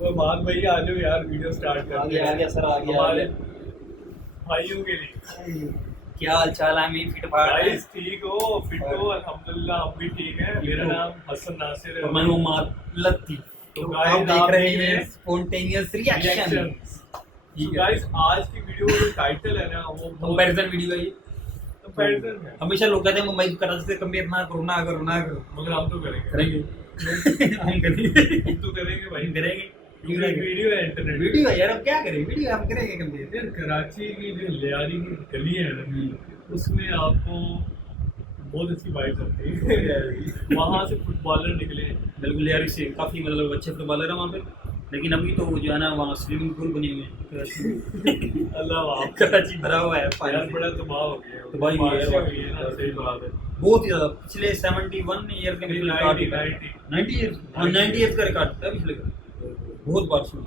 वो माग भैया आ जाओ यार, वीडियो स्टार्ट करते हैं। आ गया सर, आ गया हमारे भाइयों के लिए। क्या हाल चाल है? मैं फिट फाट है। गाइस ठीक हो? फिट हो? अल्हम्दुलिल्लाह हम भी ठीक हैं। मेरा नाम हसन नासिर है और मैं हूँ लत्ती। तो तो guys, आप देख आप रहे देख रहे हैं हैं स्पॉन्टेनियस रिएक्शन। रिएक्शंस। ठीक तो है, गाइस आज की वीडियो का जो टाइटल है ना वो कंपैरिजन वीडियो है ये। कंपैरिजन है, हमेशा लोग कहते हैं मुंबई को कराची से कंपेयर ना करो, ना करो, ना करो। मगर हम तो करेंगे। करेंगे हम करेंगे, हम तो करेंगे भाई, हम करेंगे। क्योंकि वीडियो है, इंटरनेट वीडियो है यार, अब क्या करें, वीडियो हम करेंगे कंपेयर। यार कराची की जो लियारी की गली है ना उसमें आपको बहुत अच्छी वाइब्स आती है। वहाँ से फुटबॉलर निकले। बिल्कुल यार, इससे काफी मतलब अच्छे फुटबॉलर है वहाँ पे। लेकिन अभी तो जो है ना वहाँ स्विमिंग पूल बने हुए हैं। अल्लाह वाह, कराची भरा हुआ है यार पानी बड़ा तबाह हो गया है। तबाही हुई है बारिशें यार। हुई है ना, सही बात है। बहुत ही ज्यादा। पिछले 71 ईयर के मतलब रिकॉर्ड 90 ईयर्स, 90 ईयर्स का रिकॉर्ड था पिछले का। बहुत बारिश हुई।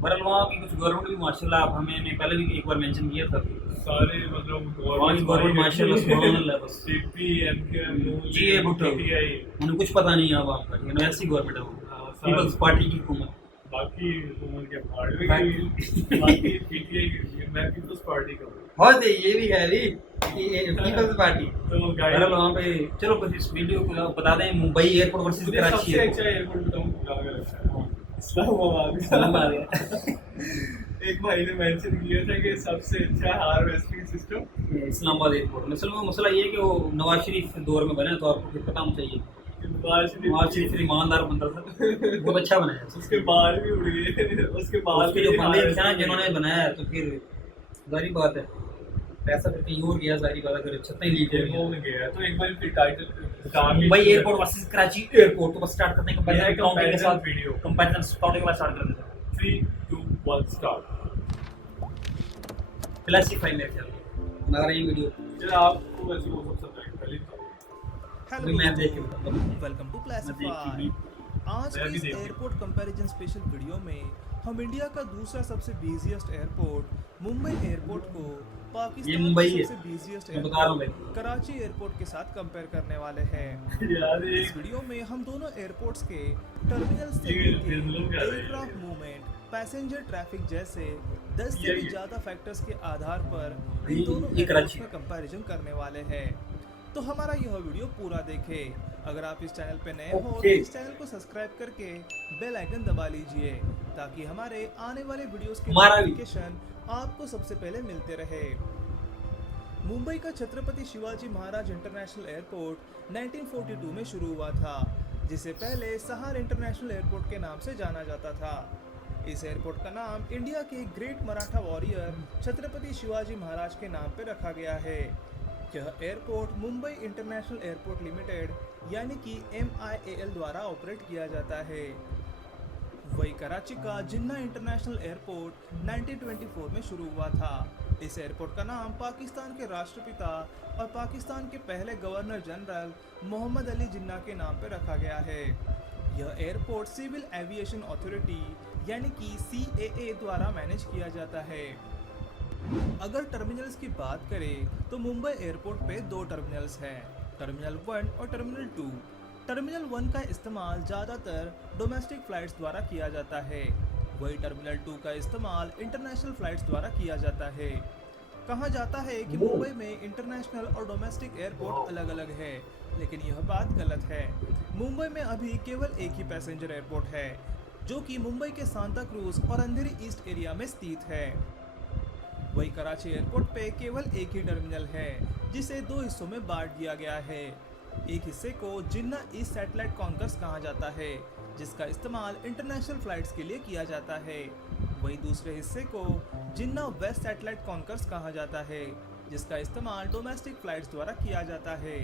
बहरहाल वहाँ की कुछ गवर्नमेंट भी माशाल्लाह, आप हमें पहले भी एक बार मेंशन किया था। सारे मतलब वहाँ की गवर्नमेंट माशाल्लाह सुभान अल्लाह बस। सीपी एमके जी ये भुट्टो, उन्हें कुछ पता नहीं है अब आपका, लेकिन ऐसी गवर्नमेंट है वो, पीपल्स पार्टी की हुकूमत। बाकी हुकूमत के बाकी पीटीआई, मैं पीपल्स पार्टी का हूँ। और ये भी है भी पीपल्स पार्टी। तो बहरहाल वहाँ पे चलो बस इस वीडियो को बता दें, मुंबई एयरपोर्ट वर्सेस मुझे कराची सबसे एयरपोर्ट। अच्छा एयरपोर्ट बताऊँ कहाँ का लगता है? इस्लामाबाद। इस्लामाबाद। एक भाई ने मेंशन किया था कि सबसे अच्छा हार्वेस्टिंग सिस्टम इस्लामाबाद एयरपोर्ट। असल में मसला ये है कि वो नवाज शरीफ के दौर में बना है, तो आपको फिर पता होना चाहिए। नवाज शरीफ ईमानदार बंदा था, बहुत अच्छा बनाया। उसके बाल भी उड़ गए, उसके बाल उसके जो बंदे थे ना जिन्होंने बनाया, तो फिर जारी बात है पैसा फिर कहीं और गया, जारी बात है, अगर छत्ता ही लीक हो गया। तो एक बार फिर title Mumbai airport versus Karachi airport. तो बस स्टार्ट करते हैं कंपैरिजन काउंटिंग के साथ। वीडियो कंपैरिजन काउंटिंग के बाद स्टार्ट करते हैं। 3 2 1 स्टार्ट। क्लासिफाई मेरे ख्याल बना रही वीडियो। फिर आपको वैसे वो सबसे पहले अभी मैं देख के बताता हूँ। Welcome to classify. आज के इस एयरपोर्ट कंपैरिजन स्पेशल वीडियो में हम इंडिया का दूसरा सबसे बिजिएस्ट एयरपोर्ट मुंबई एयरपोर्ट को पाकिस्तान मुंबई के है, सबसे बिजिएस्ट मैं बता रहा हूँ एयरपोर्ट कराची एयरपोर्ट के साथ कंपेयर करने वाले हैं। यार इस वीडियो में हम दोनों एयरपोर्ट्स के टर्मिनल से लेकर एयरक्राफ्ट मूवमेंट, पैसेंजर ट्रैफिक जैसे 10 से भी ज्यादा फैक्टर्स के आधार पर इन दोनों एयरपोर्ट्स में कंपैरिजन करने वाले हैं। तो हमारा यह वीडियो पूरा देखें। अगर आप इस चैनल पे नए हो तो इस चैनल को सब्सक्राइब करके बेल आइकन दबा लीजिए, ताकि हमारे आने वाले वीडियोस के नोटिफिकेशन आपको सबसे पहले मिलते रहे। मुंबई का छत्रपति शिवाजी महाराज इंटरनेशनल एयरपोर्ट 1942 में शुरू हुआ था, जिसे पहले सहार इंटरनेशनल एयरपोर्ट के नाम से जाना जाता था। इस एयरपोर्ट का नाम इंडिया के ग्रेट मराठा वॉरियर छत्रपति शिवाजी महाराज के नाम पर रखा गया है। यह airport Mumbai international airport limited यानी कि MIAL द्वारा ऑपरेट किया जाता है। वही कराची का जिन्ना इंटरनेशनल एयरपोर्ट 1924 में शुरू हुआ था। इस एयरपोर्ट का नाम पाकिस्तान के राष्ट्रपिता और पाकिस्तान के पहले गवर्नर जनरल मोहम्मद अली जिन्ना के नाम पर रखा गया है। यह एयरपोर्ट सिविल एविएशन अथॉरिटी यानी कि CAA द्वारा मैनेज किया जाता है। अगर टर्मिनल्स की बात करें तो मुंबई एयरपोर्ट पे 2 टर्मिनल्स हैं, टर्मिनल 1 और टर्मिनल 2। टर्मिनल 1 का इस्तेमाल ज़्यादातर डोमेस्टिक फ़्लाइट्स द्वारा किया जाता है, वही टर्मिनल 2 का इस्तेमाल इंटरनेशनल फ़्लाइट्स द्वारा किया जाता है। कहा जाता है कि मुंबई में इंटरनेशनल और डोमेस्टिक एयरपोर्ट अलग अलग है, लेकिन यह बात गलत है। मुंबई में अभी केवल एक ही पैसेंजर एयरपोर्ट है, जो कि मुंबई के सांता क्रूज और अंधेरी ईस्ट एरिया में स्थित है। वही कराची एयरपोर्ट पे केवल एक ही टर्मिनल है, जिसे 2 हिस्सों में बांट दिया गया है। एक हिस्से को जिन्ना ईस्ट सैटेलाइट कॉन्कर्स कहा जाता है, जिसका इस्तेमाल इंटरनेशनल फ्लाइट्स के लिए किया जाता है। वही दूसरे हिस्से को जिन्ना वेस्ट सैटेलाइट कॉन्कर्स कहा जाता है, जिसका इस्तेमाल डोमेस्टिक फ्लाइट्स द्वारा किया जाता है।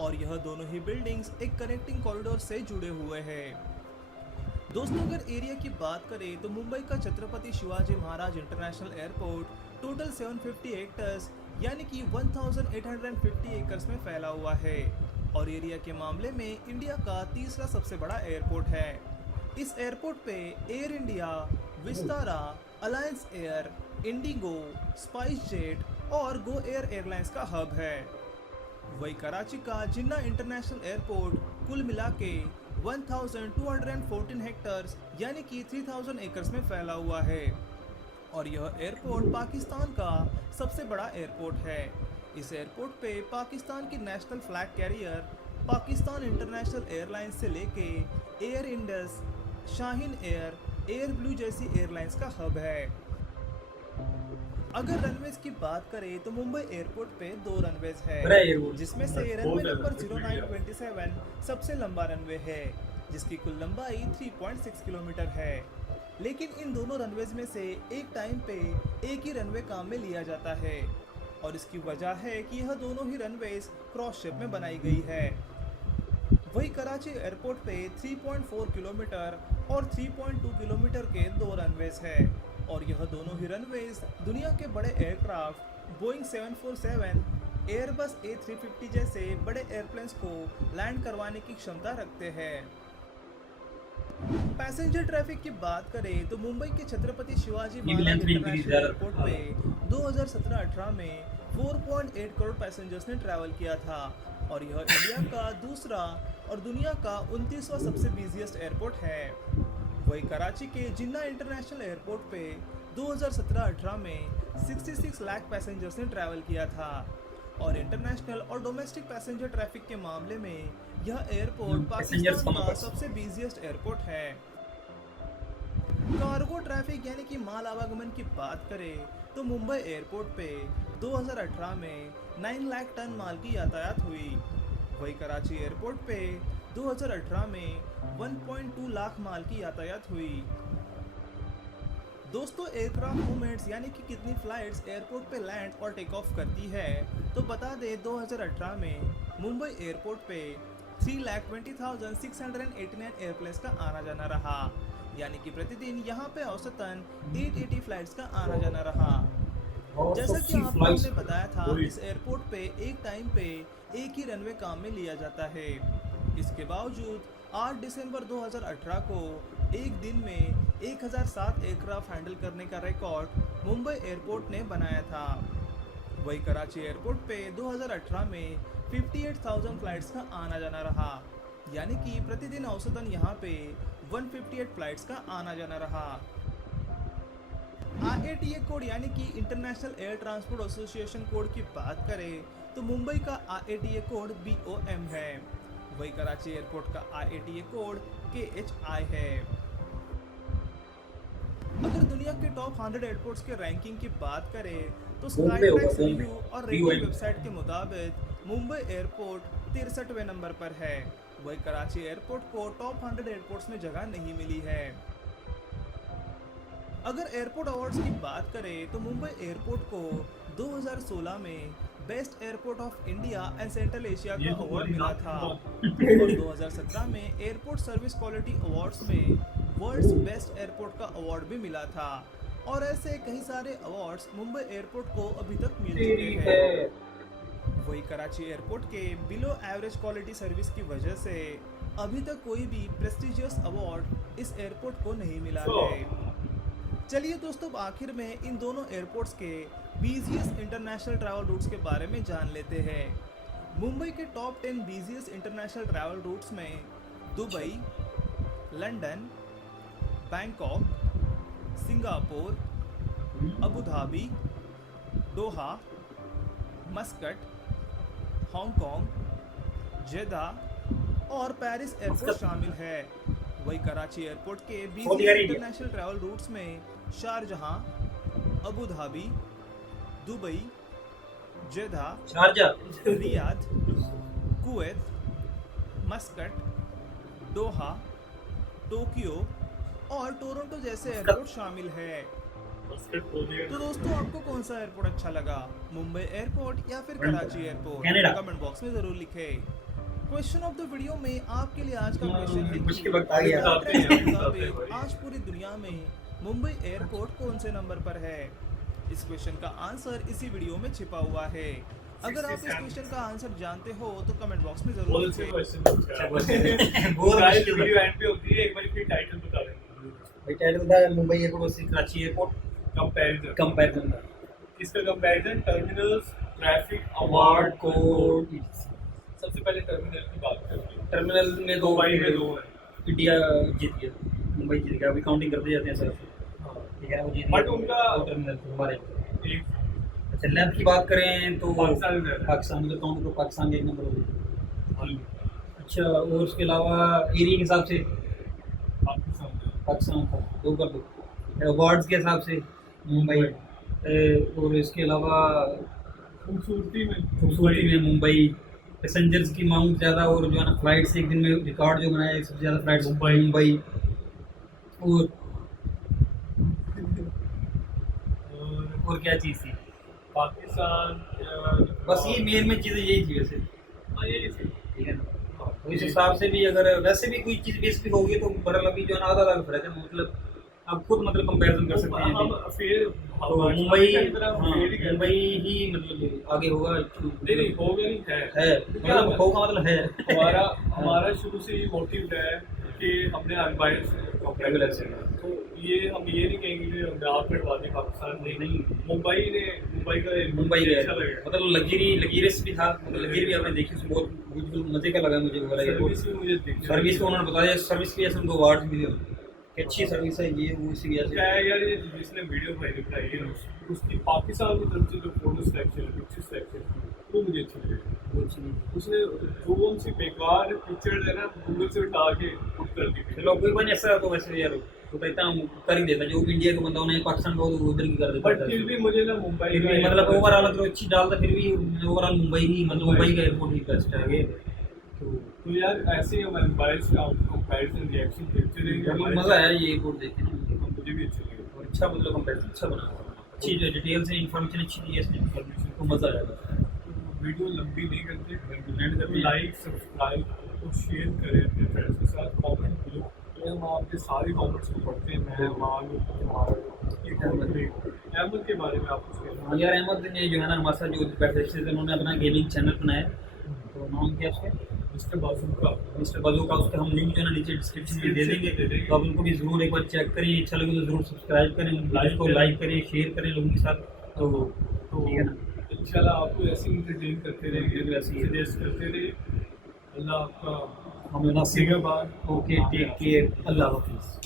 और यह दोनों ही बिल्डिंग्स एक कनेक्टिंग कॉरिडोर से जुड़े हुए हैं। दोस्तों, अगर एरिया की बात करें तो मुंबई का Chhatrapati Shivaji Maharaj international airport total 750 hectares यानी कि 1850 एकर्स में फैला हुआ है और एरिया के मामले में इंडिया का तीसरा सबसे बड़ा एयरपोर्ट है। इस एयरपोर्ट पे air India, Vistara, alliance air, Indigo, spice jet और गो एयर एयरलाइंस का हब है। वही कराची का जिन्ना इंटरनेशनल एयरपोर्ट कुल मिला के 1214 हेक्टर्स यानी कि 3000 एकर्स में फैला हुआ है और यह एयरपोर्ट पाकिस्तान का सबसे बड़ा एयरपोर्ट है। इस एयरपोर्ट पे पाकिस्तान की national flag carrier Pakistan international airlines से लेके air Indus, Shaheen air, air blue जैसी एयरलाइंस का हब है। अगर रनवेज की बात करें तो मुंबई एयरपोर्ट पे 2 रनवेज है, जिसमें से रनवे नंबर 0927 सबसे लंबा रनवे है, जिसकी कुल लंबाई 3.6 किलोमीटर है। लेकिन इन दोनों रनवेज में से एक टाइम पे एक ही रनवे काम में लिया जाता है और इसकी वजह है कि यह दोनों ही रनवेज क्रॉस शेप में बनाई गई है। वही कराची एयरपोर्ट पे 3.4 किलोमीटर और 3.2 किलोमीटर के 2 रनवेज है और यह दोनों ही रनवेज दुनिया के बड़े एयरक्राफ्ट बोइंग 747, एयरबस A350 जैसे बड़े एयरप्लेन्स को लैंड करवाने की क्षमता रखते हैं। पैसेंजर ट्रैफिक की बात करें तो मुंबई के छत्रपति शिवाजी महाराज इंटरनेशनल एयरपोर्ट पे 2017-18 में 4.8 करोड़ पैसेंजर्स ने ट्रैवल किया था और यह इंडिया का दूसरा और दुनिया का 29वां सबसे बिजिएस्ट एयरपोर्ट है। वही कराची के जिन्ना इंटरनेशनल एयरपोर्ट पे 2017-18 में 66 लाख पैसेंजर्स ने ट्रैवल किया था और इंटरनेशनल और डोमेस्टिक पैसेंजर ट्रैफिक के मामले में यह एयरपोर्ट पाकिस्तान का सबसे बिजिएस्ट एयरपोर्ट है। कार्गो ट्रैफिक यानी कि माल आवागमन की बात करें तो मुंबई एयरपोर्ट पे 2018 में 9 लाख टन माल की यातायात हुई। वही कराची एयरपोर्ट पे 2018 में 1.2 लाख माल की यातायात हुई। दोस्तों, एयरक्राफ्ट मूवमेंट्स यानी कि कितनी फ्लाइट्स एयरपोर्ट पे लैंड और टेक ऑफ करती है तो बता दें 2018 में मुंबई एयरपोर्ट पे 3,20,689 एयरप्लेन्स का आना जाना रहा, यानी कि प्रतिदिन यहाँ पे औसतन 880 फ्लाइट्स का आना जाना रहा। जैसा कि आपको हमने बताया था, इस एयरपोर्ट पे एक टाइम पे एक ही रनवे काम में लिया जाता है। इसके बावजूद 8 दिसंबर 2018 को एक दिन में 1007 एयरक्राफ्ट हैंडल करने का रिकॉर्ड मुंबई एयरपोर्ट ने बनाया था। वही कराची एयरपोर्ट पे 2018 में 58,000 फ्लाइट्स का आना जाना रहा, यानी कि प्रतिदिन औसतन यहाँ पे 158 फ्लाइट्स का आना जाना रहा। IATA कोड यानी कि international air transport association code की बात करें तो मुंबई का IATA कोड BOM है। वही कराची एयरपोर्ट का IATA कोड KHI है। अगर दुनिया के टॉप 100 एयरपोर्ट्स के रैंकिंग की बात करें तो स्काईट्रैक्स रिव्यू और रेटिंग वेबसाइट के मुताबिक मुंबई एयरपोर्ट 63वें नंबर पर है। वही कराची एयरपोर्ट को टॉप 100 एयरपोर्ट्स में जगह नहीं मिली है। अगर एयरपोर्ट अवार्ड्स की बात करें तो मुंबई एयरपोर्ट को 2016 में best airport of India and central Asia का अवार्ड मिला था और 2017 में एयरपोर्ट सर्विस क्वालिटी अवार्ड्स में वर्ल्ड्स बेस्ट एयरपोर्ट का अवार्ड भी मिला था और ऐसे कई सारे अवार्ड्स मुंबई एयरपोर्ट को अभी तक मिल चुके हैं। वही कराची एयरपोर्ट के बिलो एवरेज क्वालिटी सर्विस की वजह से अभी तक कोई भी प्रेस्टिजियस अवार्ड इस एयरपोर्ट को नहीं मिला है। चलिए दोस्तों, आखिर में इन दोनों एयरपोर्ट्स के बिजिएस्ट इंटरनेशनल ट्रैवल रूट्स के बारे में जान लेते हैं। मुंबई के top 10 busiest international travel routes में Dubai, London, Bangkok, Singapore, Abu Dhabi, Doha, Muscat, Hong Kong, Jeddah और पेरिस एयरपोर्ट शामिल है। वही कराची एयरपोर्ट के बिजिएस्ट इंटरनेशनल ट्रैवल रूट्स में Sharjah, Abu Dhabi, Dubai, Jeddah, Riyadh, Kuwait, Muscat, Doha, Tokyo और Toronto जैसे airport शामिल है। तो दोस्तों, आपको कौन सा एयरपोर्ट अच्छा लगा, मुंबई एयरपोर्ट या फिर कराची एयरपोर्ट? कमेंट बॉक्स में जरूर लिखें। क्वेश्चन ऑफ द वीडियो में आपके लिए आज का क्वेश्चन है कि आज पूरी दुनिया में मुंबई एयरपोर्ट कौन से नंबर पर है? इस क्वेश्चन का आंसर इसी वीडियो में छिपा हुआ है। अगर आप इस क्वेश्चन का आंसर जानते हो तो कमेंट बॉक्स में जरूर लिखें। Mumbai airport Karachi airport comparison इसका comparison terminals, traffic, award code. सबसे पहले टर्मिनल की बात करते हैं। टर्मिनल में दो, मुंबई में 2 है। इंडिया जीत गया, मुंबई जीत गया, अभी काउंटिंग करते जाते हैं सर, हाँ। ठीक है वो जीत बट गया। उनका दो टर्मिनल थे हमारे। एक अच्छा लेंथ की बात करें तो पाकिस्तान में है। पाकिस्तान में काउंट को पाकिस्तान के 1 नंबर हो गया। हाँ, अच्छा और उसके अलावा एरिया के हिसाब से पाकिस्तान में। पाकिस्तान था, 2 कर दो। अवार्ड्स के हिसाब से मुंबई, और इसके अलावा खूबसूरती में मुंबई, पैसेंजर्स की माउंट ज़्यादा और जो है ना फ्लाइट्स एक दिन में रिकॉर्ड जो बनाया सबसे ज़्यादा फ्लाइट्स मुंबई। और क्या चीज़ थी पाकिस्तान बस ये मेन चीज़ें यही थी वैसे, हाँ यही थी। ठीक है ना। तो इस हिसाब से भी अगर वैसे भी कोई चीज़ बेस पे होगी तो बरल अभी जो है ना आधा आधा फर्क है, मतलब आप खुद मतलब कंपैरिजन कर सकते हैं। हम फिर तो मुंबई, हाँ, मुंबई ही मतलब आगे होगा। नहीं होगा नहीं है मतलब होगा मतलब है। हमारा शुरू से ये मोटिव है कि हमने अनबायस्ड, तो ये हम ये नहीं कहेंगे कि हमने वादी पाकिस्तान नहीं, मुंबई का अच्छा लगा, मतलब लग्जरियस भी था, मतलब लग्जरी भी आपने देखी, उसमें बहुत बिल्कुल मजे का लगा मुझे वो वाला एयरपोर्ट। सर्विस भी मुझे दिखी। सर्विस को उन्होंने बताया, सर्विस की वजह से उनको अवार्ड मिले कि अच्छी सर्विस है ये वो, इसी वजह क्या से। है यार, ये जिसने वीडियो बनाई है उसकी पाकिस्तान की तरफ से जो फोटो सिलेक्शन पिक्चर सिलेक्शन वो मुझे अच्छी लगी। वो अच्छी नहीं। उसने जो उनसी बेकार पिक्चर है ना गूगल से उठा के पुट कर दी। चलो कोई बन ऐसा तो वैसे यार तो कहता हूँ कर ही देता, जो इंडिया का बंदा उन्हें पाकिस्तान का उधर की कर देता। बट फिर भी मुझे ना मुंबई फिर भी मतलब ओवरऑल अगर अच्छी डालता फिर भी ओवरऑल मुंबई ही, मतलब मुंबई का एयरपोर्ट ही बेस्ट है आगे। तो यार ऐसे ही हमारे बायस कंपैरिजन रिएक्शन देखते रहेंगे। मज़ा आया ये एयरपोर्ट देख के ना, मुझे भी अच्छा लगा और अच्छा मतलब कंपैरिजन अच्छा बना, अच्छी जो डिटेल से इन्फॉर्मेशन अच्छी दी है इसने, परमिशन तो मज़ा आया। वीडियो लंबी नहीं करते, एंड करते हैं। लाइक सब्सक्राइब और शेयर करें अपने फ्रेंड्स के साथ, कमेंट करो, तो हम आपके सारे कमेंट्स को पढ़ते हैं। मैं मान अहमद के बारे में आप कुछ कहना। हाँ यार अहमद ने जो है ना हमारे साथ जो बैठे थे उन्होंने अपना गेमिंग चैनल बनाया, तो नाम क्या उसका, मिस्टर बाजू का, उसका हम लिंक जो है ना नीचे डिस्क्रिप्शन में दे देंगे, तो आप उनको भी ज़रूर एक बार चेक करें, अच्छा लगे तो ज़रूर सब्सक्राइब करें, लाइक करें, शेयर करें लोगों के साथ, तो ठीक है ना। इंशाल्लाह आपको ऐसे इंटरटेन करते रहेंगे, ऐसे सजेस्ट करते रहिए। अल्लाह आपका हमें ना सिंगाबाद। ओके टेक केयर, अल्लाह हाफिज़।